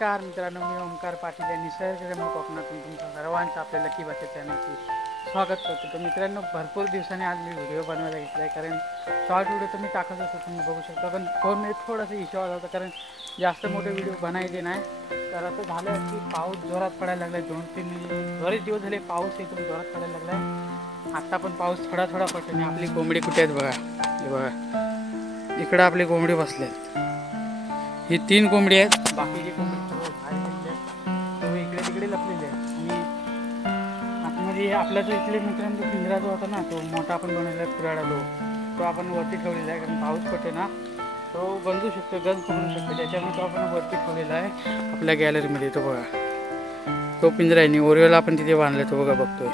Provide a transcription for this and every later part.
नमस्कार मित्रांनो, मी ओमकार पाटील या निसर्गरम्य कोकणातून तुमचं सर्वांचं आपल्या लकी भाषा चॅनलची स्वागत करतो. तर मित्रांनो, भरपूर दिवसांनी आज मी व्हिडिओ बनवायला घेतला आहे, कारण शॉर्ट व्हिडिओ तर मी टाकत होतो, तुम्ही बघू शकता. पण फोनमध्ये थोडासा इश्यू आला होता, कारण जास्त मोठे व्हिडिओ बनायचे नाही. तर असं झालं की पाऊस जोरात पडायला लागला आहे. 2-3 बरेच दिवस झाले पाऊस एकदम जोरात पडायला लागला आहे. आत्ता पण पाऊस थोडा थोडा पडतो. आणि आपली कोंबडी कुठे आहेत बघा, हे बघा इकडं आपली कोंबडी बसले आहेत. ही 3 कोंबडी आहेत, बाकीची कोंबडी सर्व सर्व इकडे तिकडे लपलेले आहेत. आणि आतमध्ये आपला जो इकडे मित्रांनो पिंजरा जो होता ना, तो मोठा आपण बनवलेला कुऱ्हाडा, तो आपण वरती ठेवलेला आहे. कारण पाऊस पडते ना, तो बंदू शकतो, गंज पकडू शकतो, त्याच्यामुळे तो आपण वरती ठेवलेला आहे आपल्या गॅलरीमध्ये. तो बघा, तो पिंजरा आहे, ओरिओला आपण तिथे बांधला, तो बघा बघतोय.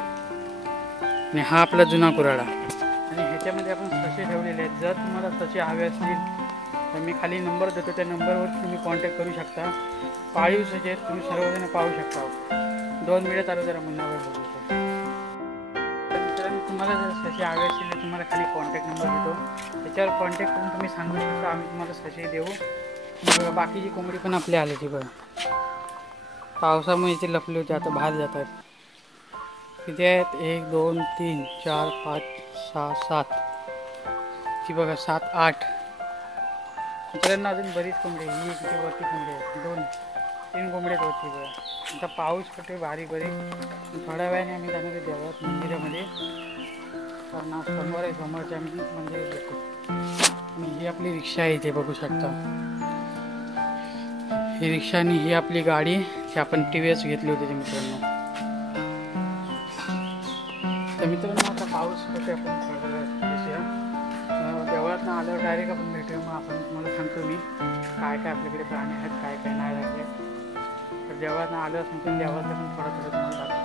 आणि हा आपला जुना कुऱ्हाडा. आणि ह्याच्यामध्ये आपण ससे ठेवलेले आहेत. जर तुम्हाला ससे हवे असतील तर मी खाली नंबर देतो, त्या नंबरवर तुम्ही कॉन्टॅक्ट करू शकता. पाळीव ससे आहेत, तुम्ही सर्वजण पाहू शकता. 2 मिनिटं चालू जरा मुन्नावर बघू. तर मित्रांनो, तुम्हाला जर ससे हवे असतील तर तुम्हाला खाली कॉन्टॅक्ट नंबर देतो, त्याच्यावर कॉन्टॅक्ट करून तुम्ही सांगू शकता, आम्ही तुम्हाला ससे देऊ. बाकीची कोंबडी पण आपली आली ती बघा, पावसामुळे इथे लपले होते, आता बाहेर जात आहेत. किती आहेत? 1 2 3 4 5 6 7, ती बघा 7 8. मित्रांनो, अजून बरीच कोंबडी आहे. ही किती वरती कोंबडी आहे, 2-3 कोंबड्यात वरती बघा. आता पाऊस पडते बारीक बारीक. थोड्या वेळाने आम्ही जाणार आहे देवळात मंदिरामध्ये, कारण आज सोमवार आहे, सोमवारचे आम्ही मंदिरात जातो. आणि ही आपली रिक्षा आहे, इथे बघू शकता. ही रिक्षा आणि ही आपली गाडी, ही आपण TVS घेतली होती मित्रांनो. तर मित्रांनो, आता पाऊस पडते, आपण देवळात आल्यावर डायरेक्ट आपण भेटूया. मग आपण तुम्हाला सांगतो मी काय काय आपल्याकडे प्राणी आहेत, काय काय नाही राहिले. तर देवळात आल्यावर सांगतो, देवळातलं पण थोडं तुम्हाला दाखवतो.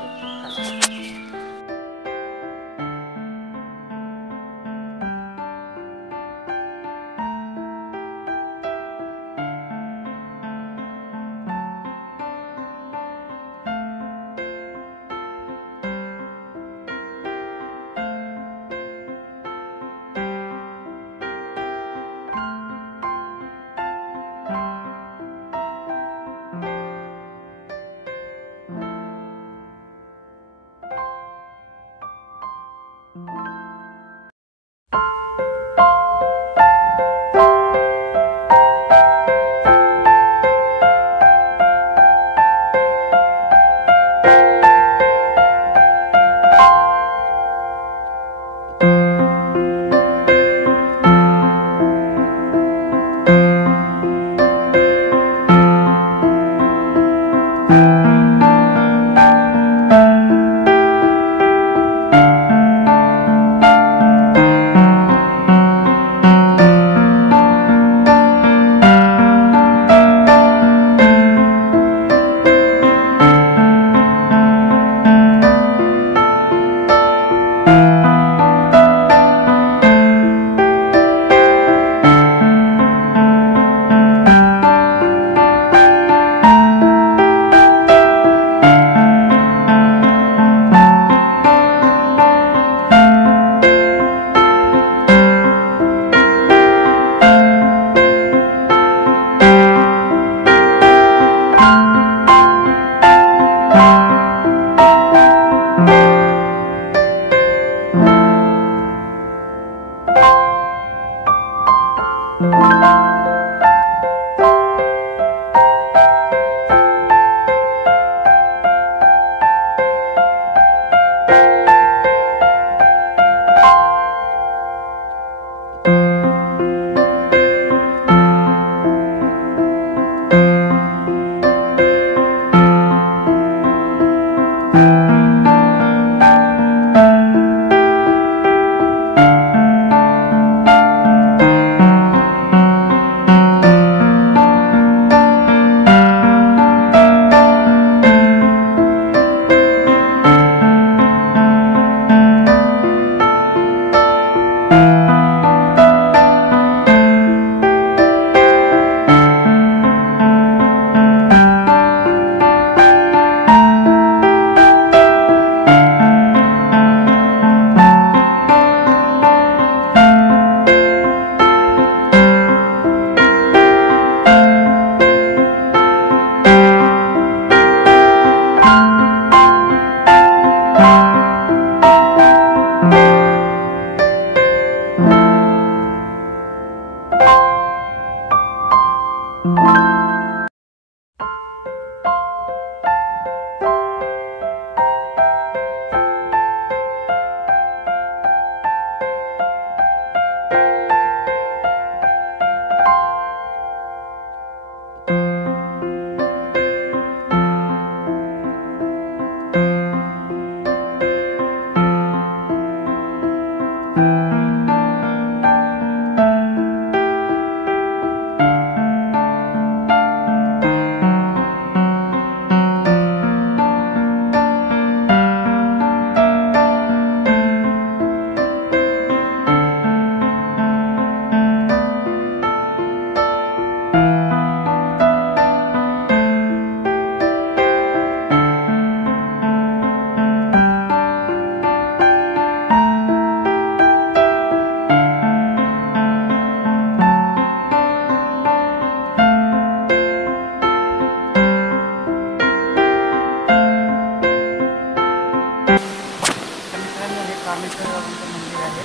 कामेश्वर बाबांचं मंदिर आहे.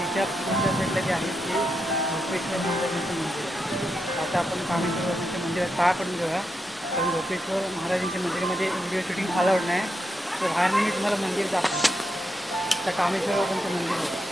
तिच्या पुढच्या साईडला जे आहे ते गोपेश्वर महाराजांचं मंदिर आहे. आता आपण कामेश्वर बाबांच्या मंदिरात पायाकडून घेऊया, कारण गोपेश्वर महाराजांच्या मंदिरामध्ये व्हिडिओ शूटिंग अलाउड नाही. तर बाहेर मी तुम्हाला मंदिर दाखवतो. आता कामेश्वर बाबांचं मंदिर आहे.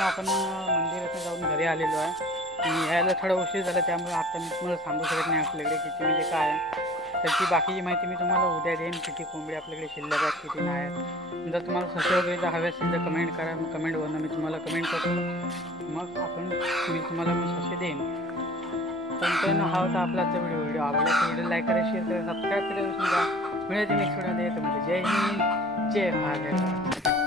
आपण मंदिरात जाऊन घरी आलेलो आहे आणि यायला थोडा उशीर झाला, त्यामुळे आता मी तुम्हाला सांगू शकत नाही आपल्याकडे किती म्हणजे काय आहे. तर ती बाकीची माहिती मी तुम्हाला उद्या देईन, किती कोंबडी आपल्याकडे शिल्लक आहेत किती नाही आहेत. जर तुम्हाला ससे वगैरे जर हवे असेल तर कमेंट करा, कमेंटवरनं मी तुम्हाला कमेंट करतो, मग मी तुम्हाला ससे देईन. पण हा होता आपला आजचा व्हिडिओ आवडला तर व्हिडिओ लाईक करा, शेअर करा, सबस्क्राईब करा. मिळेल नेक्स्ट व्हिडिओ. म्हणजे जय हिंद, जय महाराष्ट्र.